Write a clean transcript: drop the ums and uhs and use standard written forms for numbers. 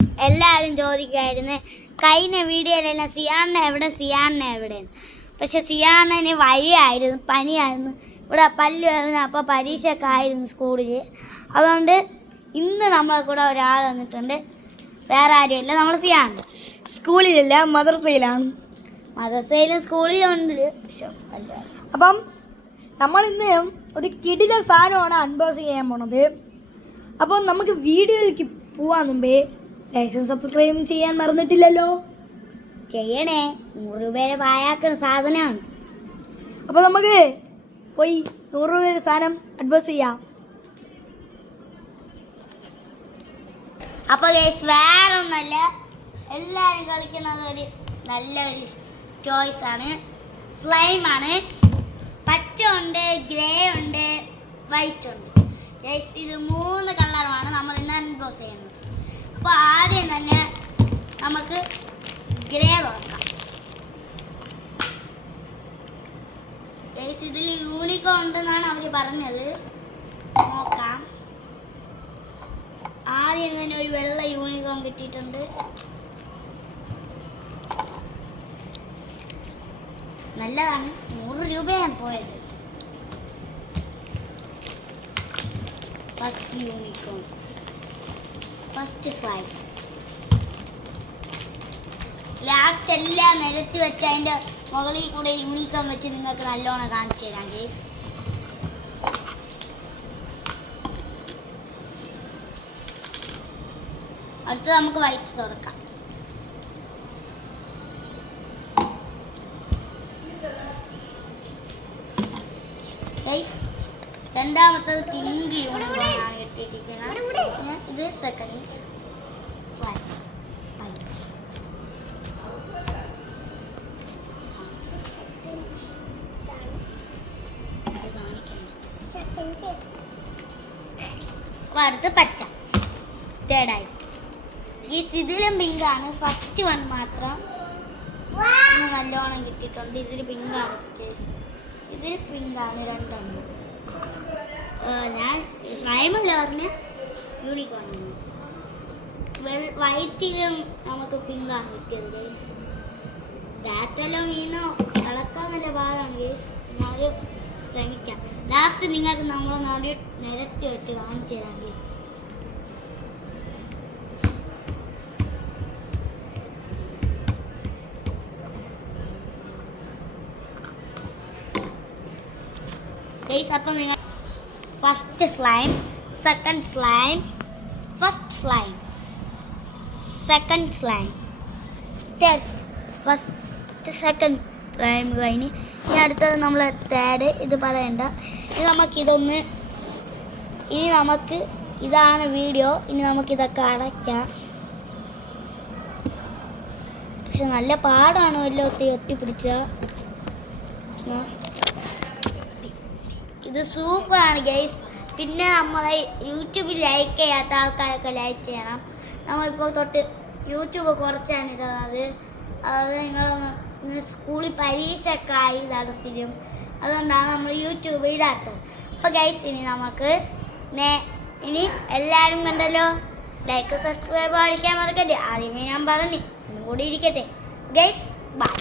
എല്ലാവരും ചോദിക്കുമായിരുന്നു കഴിഞ്ഞ വീഡിയോയിലെല്ലാം സിയാണ്ണ എവിടെ. പക്ഷെ സിയാണ്ണന് വഴിയായിരുന്നു, പനിയായിരുന്നു, ഇവിടെ പല്ല് വേദന, അപ്പോൾ പരീക്ഷയൊക്കെ ആയിരുന്നു സ്കൂളിൽ. അതുകൊണ്ട് ഇന്ന് നമ്മളെ കൂടെ ഒരാൾ വന്നിട്ടുണ്ട്. വേറെ ആരുമില്ല, നമ്മൾ സിയാണ്ണ. സ്കൂളിലല്ല, മദ്രസയിലാണ്. മദ്രസയിലും സ്കൂളിലും ഉണ്ട്. അപ്പം നമ്മൾ ഇന്ന് ഒരു കിടിലൻ സാധനമാണ് അൺബോക്സ് ചെയ്യാൻ പോണത്. അപ്പം നമുക്ക് വീഡിയോയിലേക്ക് പോവാൻ മുമ്പേ ലൈക്കും സബ്സ്ക്രൈബും ചെയ്യാൻ മറന്നിട്ടില്ലല്ലോ. ചെയ്യണേ, 100 രൂപയുടെ പായാക്കുന്ന സാധനമാണ്. അപ്പോൾ നമുക്ക് പോയി 100 രൂപയുടെ സാധനം അഡ്വൈസ് ചെയ്യാം. അപ്പോൾ വേറെ ഒന്നല്ല, എല്ലാവരും കളിക്കുന്നത് ഒരു നല്ലൊരു ചോയ്സാണ്. സ്ലൈമാണ്. പച്ച ഉണ്ട്, ഗ്രേ ഉണ്ട്, വൈറ്റ് ഉണ്ട്. ഇത് 3 കളറുമാണ് നമ്മൾ ഇന്ന് അൺബോക്സ് ചെയ്യുന്നത്. അപ്പോൾ ആദ്യം തന്നെ നമുക്ക് ഗ്രേ നോക്കാം. ഇതിൽ യൂണിക്കോൺ ഉണ്ടെന്നാണ് അവർ പറഞ്ഞത്. നോക്കാം. ആദ്യം തന്നെ ഒരു വെള്ള യൂണിക്കോൺ കിട്ടിയിട്ടുണ്ട്. നല്ലതാണ്. 100 രൂപയാണ് പോയത്. First unicorn, first slime. Last എല്ലാം നിരത്തി വെച്ച് അതിൻ്റെ മുകളിൽ കൂടെ യൂണിക്കോൺ വെച്ച് നിങ്ങൾക്ക് നല്ലോണം കാണിച്ചു തരാം ഗൈസ്. അടുത്ത് നമുക്ക് വൈറ്റ് തുറക്കാം. ഗൈസ്, രണ്ടാമത്തത് പിങ്ക് യൂണിക്കോണാണ് കിട്ടിയിരിക്കുന്നത്. ഇത് സെക്കൻഡ് സ്ലൈം, വൈറ്റ്. അടുത്ത് പച്ച, തേർഡായി. ഇതിലും പിങ്കാണ്. ഫസ്റ്റ് വൺ മാത്രം നല്ലോണം കിട്ടിയിട്ടുണ്ട്. ഇതിൽ പിങ്കാണ്, ഇതിൽ പിങ്കാണ് രണ്ടെണ്ണം. ഞാൻ സ്ലൈമല്ല പറഞ്ഞ യൂണിക്കോൺ. വൈറ്റിലും നമുക്ക് പിങ്കാണ് കിട്ടിയത് ഗേസ്. ഡാറ്റെല്ലാം വീണോ ഇളക്കാൻ നല്ല പാടാണ് ഗേസ്. എന്നാലും ശ്രമിക്കാം. ലാസ്റ്റ് നിങ്ങൾക്ക് നമ്മൾ നിരത്തി വെച്ച് കാണിച്ചു തരാം. അപ്പം നിങ്ങൾ first slime, second slime, first slime, second slime, first second slime കഴിഞ്ഞ് ഇനി അടുത്തത് നമ്മൾ തേർഡ്. ഇത് പറയണ്ട, ഇനി നമുക്കിതൊന്ന്, ഇനി നമുക്ക് ഇതാണ് വീഡിയോ. ഇനി നമുക്കിതൊക്കെ അടയ്ക്കാം. പക്ഷെ നല്ല പാടാണ് വല്ല ഒട്ടിപ്പിടിച്ച. ഇത് സൂപ്പറാണ് ഗൈസ്. പിന്നെ നമ്മളെ യൂട്യൂബിൽ ലൈക്ക് ചെയ്യാത്ത ആൾക്കാരൊക്കെ ലൈക്ക് ചെയ്യണം. നമ്മളിപ്പോൾ തൊട്ട് യൂട്യൂബ് കുറച്ചാണ് ഇടുന്നത്. അത് നിങ്ങളൊന്ന് സ്കൂളിൽ പരീക്ഷയൊക്കെ ആയി സ്ഥിരം, അതുകൊണ്ടാണ് നമ്മൾ യൂട്യൂബ് ഇടാത്തത്. അപ്പോൾ ഗൈസ്, ഇനി നമുക്ക് ഇനി എല്ലാവരും കണ്ടല്ലോ, ലൈക്ക് സബ്സ്ക്രൈബ് അടിക്കാൻ മറക്കട്ടെ. ആദ്യമേ ഞാൻ പറഞ്ഞു, ഒന്നും കൂടി ഇരിക്കട്ടെ ഗൈസ്. ബൈ.